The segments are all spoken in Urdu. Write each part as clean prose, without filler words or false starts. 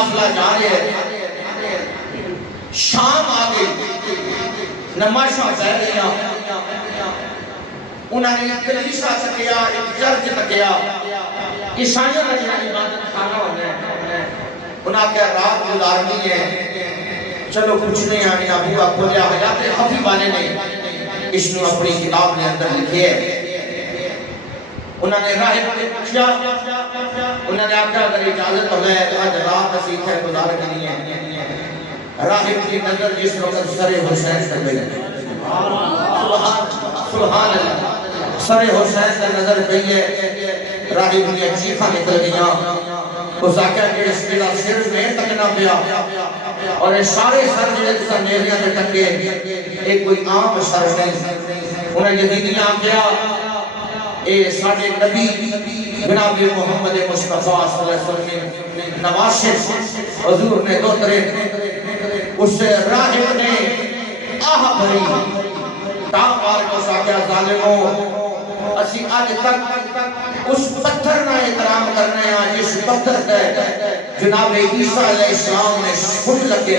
قافلہ جا رہے ہیں، شام آگے نماشاں زہریاں انہوں نے ایک کلیسا تکیا، ایک چرچ تکیا، عیسائیوں نے عبادت خانہ ہونا ہے، انہوں نے کہا رات گزارنی ہے، چلو کچھ نہیں آنی ابو آپ کھولیا حیات خفی والے نے اس نے اپنی کتاب نے اندر لکھی ہے۔ انہوں نے راہب نے پوچھا، انہوں نے آکھا اگر اجازت ہوئے آج رات نصیب ہے گزار کرنی ہے۔ راہب کی نظر جس وقت سر حسین کر گئی، سبحان اللہ، سر حسین کا نظر پہی ہے، راہب کی چیخا نکل گیا، اس آکھا کہ اس کے لئے صرف میں تک نہ پیا اور سارے سر جلے سر نیریاں دے ٹکے، ایک کوئی عام سر نہیں۔ انہیں یزیدیاں کیا اے ساڑھے نبی جناب محمد مصطفیٰ صلی اللہ علیہ وسلم نواشر حضور نے دوترے اس راہب نے آہ بھری تاوار کو ساکیا ظالموں اسی آج تک اس پتھر نہ احترام کرنے ہیں جس پتھر تے جناب عیسیٰ علیہ السلام نے فٹ لگے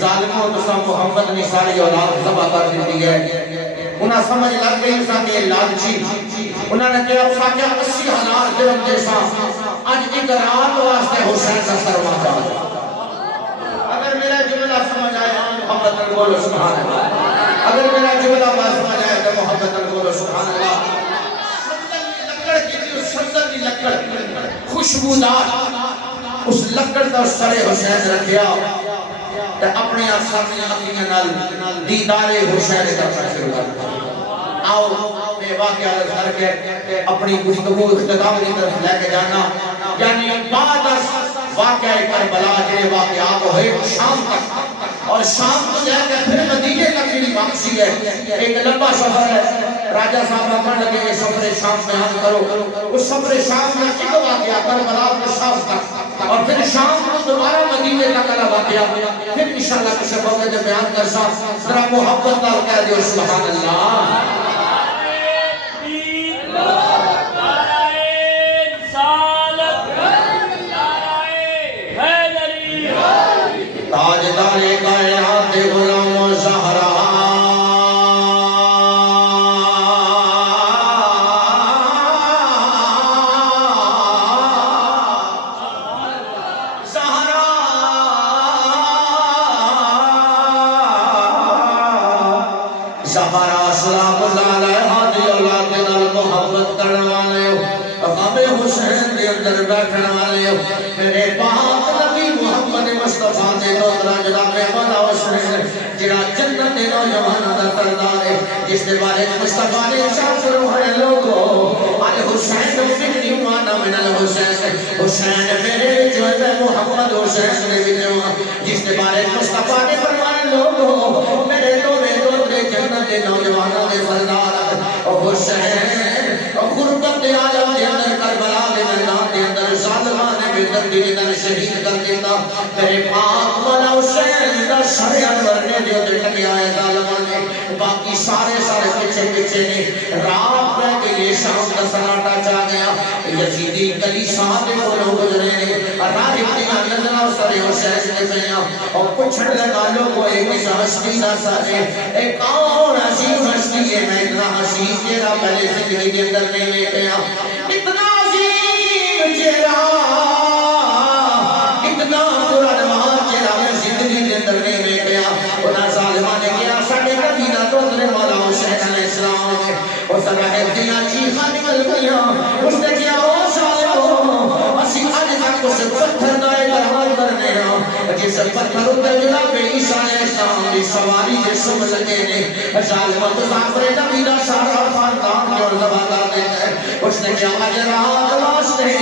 ظالموں تو سا محمد نے ساری اولاد ذبح کر دی ہے۔ انہاں سمجھ لگ گئی انسان کے لالچی، انہوں نے کہا ساکیا 80,000 درہم جیسا آج ایک رات واسطے حسین کا سرما چاہتا۔ اگر میرا جملہ سمجھ آیا محمد نے بولو سبحان اللہ، اگر میرا جملہ بات سمجھ آیا تو محمد نے بولو سبحان اللہ۔ لکڑ کی تھی اس سندر کی لکڑ خوشبودار اس لکڑ کا سر حسین رکھیا تو اپنے سامنے اپنی نال دیدار حسین کا شروع کر آؤ میں واقعہ کر کے اپنی گفتگو اختتام کی طرف لے کے جانا، یعنی بعد واقعہ کربلا کے واقعات ہوئے شام تک اور شام کو لے کے پھر مدینے تک میری واپسی ہے، ایک لمبا سفر ہے۔ راجہ صاحب آکھنے لگے سفر شام بیان کرو، اس سفر شام میں ایک واقعہ کربلا کے شام تک اور پھر شام کو دوبارہ مدینے تک کا واقعہ، پھر انشاءاللہ کسی موقع سے بیان کر سا ذرا محبت نال کہہ دیو سبحان اللہ۔ تاجدار کائنات غلام زہرا زہرا سلام اللہ علیہ دی اولاد نال محبت کرنے والے غم حسین دے اندر بیٹھنے والے میرے پاک نبی محمد مصطفیٰ دے دوترا جناب مولا حسین جڑا جنت دے نوجوانوں دا سردار ہے، جس دے بارے مصطفیٰ نے ارشاد فرمایا لوگو الحسین منی وانا من الحسین، حسین میرے جو ہے محمد حسین نے وچوں، جس دے بارے مصطفیٰ نے فرمایا لوگو میرے دوترے جنت دے نوجوانوں دے سردار حسین غربت دے عالم دے اندر کربلا دے میدان دے اندر ظالمان نے بہتر دے اندر شہید کر دیتا، میرے پاک مولا حسین دا سر انور نے جو ٹکے آئے ظالمان نے، باقی سارے پیچھے نے رات رہ کے یہ شام کا سناٹا چاہ گیا، یزیدی کلیسا دے کھولو گزرے نے راہب دیاں نظرہ سر حسین نے پہیا اور پچھڑ لگا لوگو ایک اس ہستی نہ سارے ایک اور عظیم ہستی ہے، میں اتنا حسین چہرہ پہلے زندگی کے اندر نہیں لے گیا، اتنا عظیم چہرہ اتنا قرآنوان چہرہ میں زندگی کے اندر نہیں لے گیا۔ انہاں ظالمان نے کیا ساڑھے نبینا دوترے مولا حسین علیہ السلام نے اس راہب دیاں چیخاں نکل گیا، اس نے کیا او ظالموں اسی آج تک اس پتھر دائے درہار کرنے ہاں جس پتھر اتر جناب عیسیٰ علیہ السلام کی سواری جسم لگے نے ظالموں تو سافرے نبینا سارا خاندان کی اور زبا کر دیتا ہے، اس نے کیا اجرات واسطے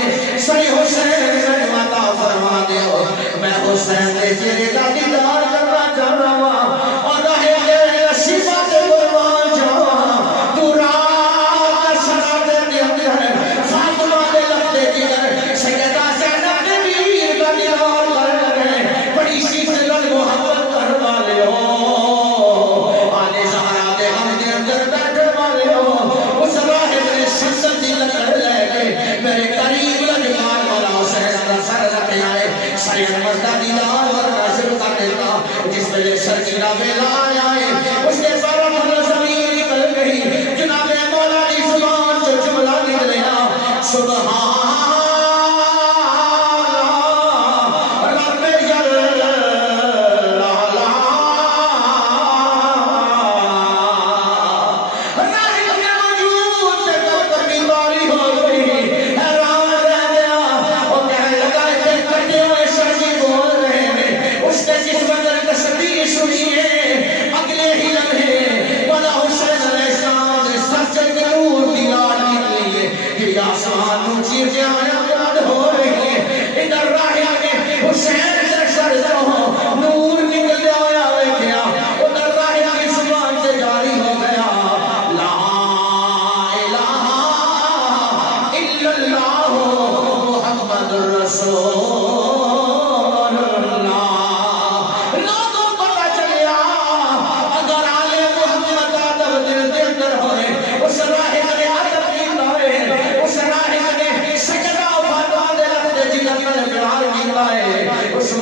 سری حسین میں ماتا فرما دے ہو، میں حسین دے چہرے کا دیدار کرنا چاہ رہا ہوں اور رہے دے شفا سے قربان جاؤں تو رات سراتے دے اندر فاطمہ دے لگتے دیگر سیدہ زینب دے ویر کا دیدار کر رہے بڑی سی دل محبت کر والے ہو آنے زہرا دے ہم دے اندر بیٹھے والے ہو اس راہب نے شمسن دی لکڑ لے کے میرے قریب لگمان والا حسین کا سر رکھے آئے سر انور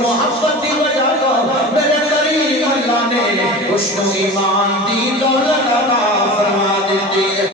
محبت دی وجہ تو میرے کریم اللہ نے اس کو ایمان دی دولت عطا